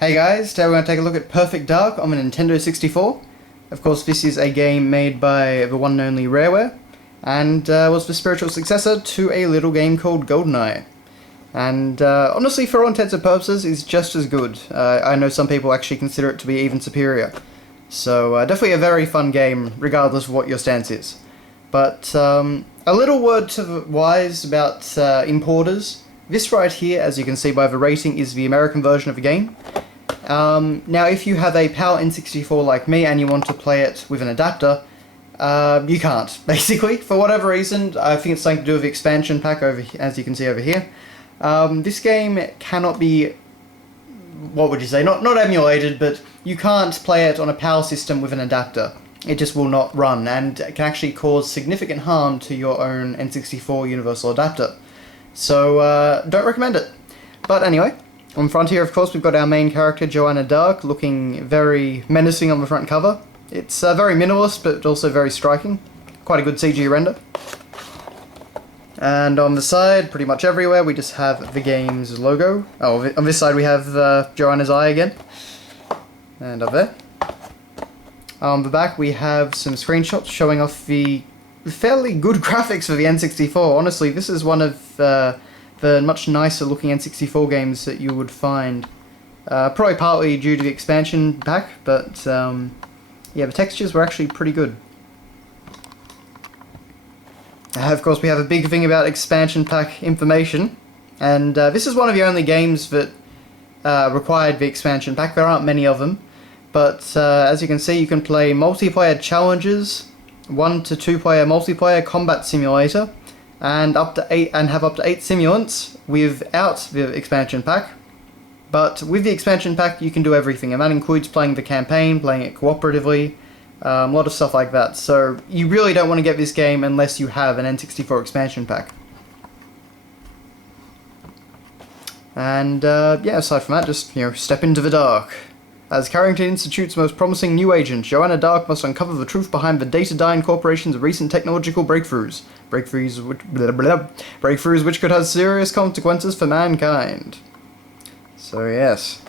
Hey guys, today we're going to take a look at Perfect Dark on the Nintendo 64. Of course, this is a game made by the one and only Rareware, and was the spiritual successor to a little game called GoldenEye. And honestly, for all intents and purposes, is just as good. I know some people actually consider it to be even superior. So definitely a very fun game, regardless of what your stance is. But a little word to the wise about importers. This right here, as you can see by the rating, is the American version of the game. Now, if you have a PAL N64 like me and you want to play it with an adapter, you can't, basically. For whatever reason, I think it's something to do with the expansion pack, as you can see over here. This game cannot be, what would you say, not emulated, but you can't play it on a PAL system with an adapter. It just will not run, and it can actually cause significant harm to your own N64 universal adapter. So, don't recommend it. But anyway, on front here, of course, we've got our main character, Joanna Dark, looking very menacing on the front cover. It's very minimalist, but also very striking. Quite a good CG render. And on the side, pretty much everywhere, we just have the game's logo. Oh, on this side we have Joanna's eye again. And up there. On the back we have some screenshots showing off the fairly good graphics for the N64. Honestly, this is one of the much nicer looking N64 games that you would find. Probably partly due to the expansion pack, but yeah, the textures were actually pretty good. Of course, we have a big thing about expansion pack information, and this is one of the only games that required the expansion pack. There aren't many of them, but as you can see, you can play multiplayer challenges, 1 to 2 player multiplayer combat simulator, and have up to 8 simulants without the expansion pack. But with the expansion pack, you can do everything, and that includes playing the campaign, playing it cooperatively, a lot of stuff like that. So you really don't want to get this game unless you have an N64 expansion pack. And yeah, aside from that, just step into the dark. As Carrington Institute's most promising new agent, Joanna Dark must uncover the truth behind the Datadyne Corporation's recent technological breakthroughs. Breakthroughs which could have serious consequences for mankind. So yes.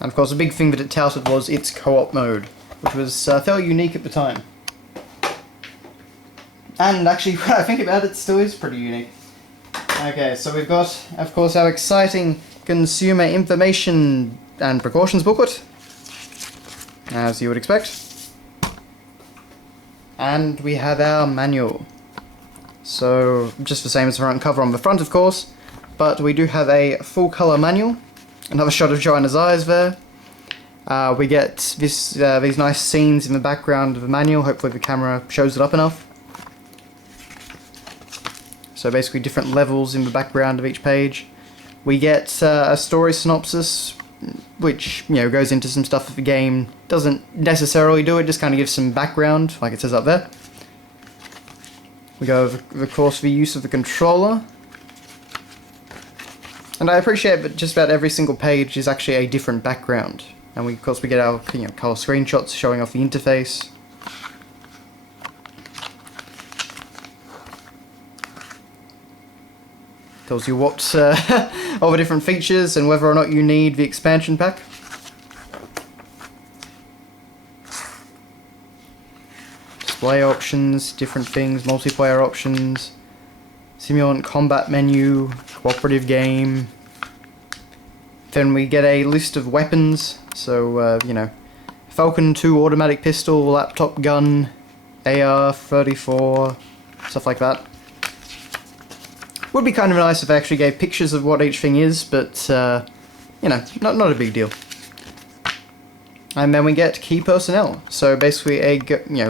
And of course, a big thing that it touted was its co-op mode, which was fairly unique at the time. And actually, when I think about it, it still is pretty unique. Okay, so we've got, of course, our exciting consumer information and precautions booklet, as you would expect. And we have our manual. So, just the same as the front cover on the front, of course, but we do have a full colour manual. Another shot of Joanna's eyes there. We get these nice scenes in the background of the manual. Hopefully the camera shows it up enough. So basically different levels in the background of each page. We get a story synopsis, which goes into some stuff that the game doesn't necessarily do. It just kind of gives some background, like it says up there. We go over, of course, the use of the controller. And I appreciate that just about every single page is actually a different background. And we, of course, we get our color screenshots showing off the interface. Tells you what all the different features and whether or not you need the expansion pack. Display options, different things, multiplayer options, simulant combat menu, cooperative game. Then we get a list of weapons, so Falcon 2 automatic pistol, laptop gun, AR-34, stuff like that. Would be kind of nice if I actually gave pictures of what each thing is, but not a big deal. And then we get key personnel, so basically a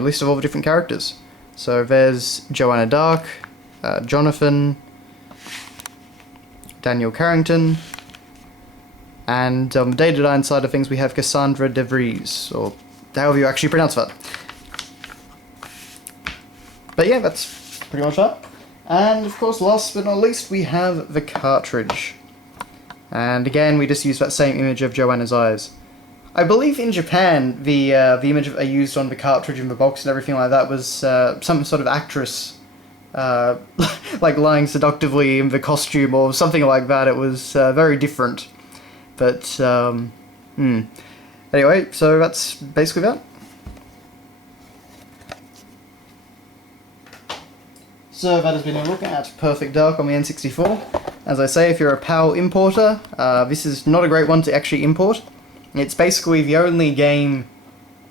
list of all the different characters. So there's Joanna Dark, Jonathan, Daniel Carrington, and on the Datadyne side of things we have Cassandra DeVries, or however you actually pronounce that. But yeah, that's pretty much that. And of course, last but not least, we have the cartridge. And again, we just use that same image of Joanna's eyes. I believe in Japan, the image that they used on the cartridge in the box and everything like that was some sort of actress like lying seductively in the costume or something like that. It was very different. But Anyway, so that's basically that. So that has been a look at Perfect Dark on the N64. As I say, if you're a PAL importer, this is not a great one to actually import. It's basically the only game,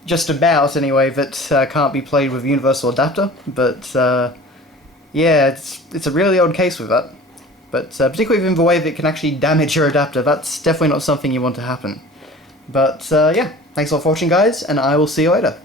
just about anyway, that can't be played with Universal Adapter, but yeah, it's a really odd case with that. But particularly in the way that it can actually damage your adapter, that's definitely not something you want to happen. But yeah, thanks a lot for watching guys, and I will see you later.